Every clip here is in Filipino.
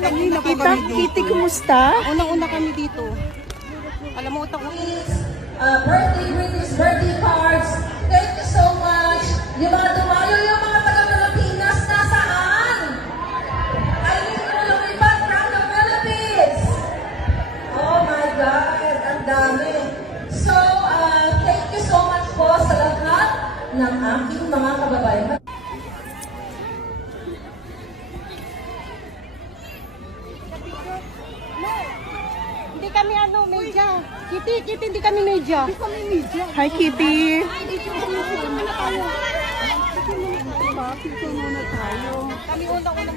Kita, Kitty, kumusta? Unang-una kami dito. Alam mo, utang birthday greetings, birthday cards. Thank you so much. Yung mga dumayo, yung mga taga-Pilipinas, nasaan? I need to lumipad from the Philippines. Oh my God, ang dami. So, thank you so much po sa lahat ng aking mga kababayan. Hindi kami media. Kitty, hindi kami media. Hi, Kitty. Kami unang-una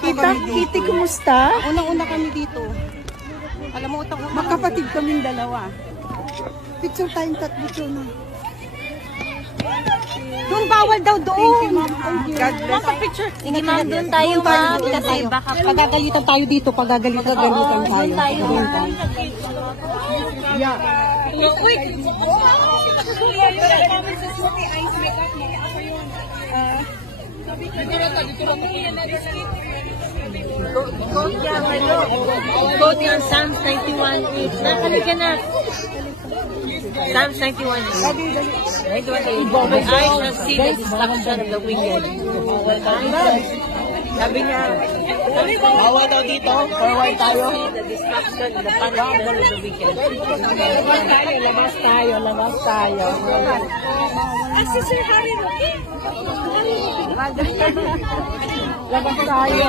Kita, Kitty, kumusta? Unang-una kami dito. Alam mo, utang Magkapatid kaming dalawa. Picture tayong tatlo na. doon, bawal daw doon. God bless. Picture. Sige ma'am, doon tayo ma'am. Kasi baka Pagagalitan tayo dito, pagagalitan tayo. doon tayo ma'am. Yeah. Quote yan, Psalms 91:8. Nakaliga na. Psalms 91:8. My eyes shall see the destruction of the wicked. Sabi niya, Bawa daw dito. Forward tayo. see the destruction of the punishment of the wicked. Labas tayo. Si Sir Harry Roque. Labas tayo.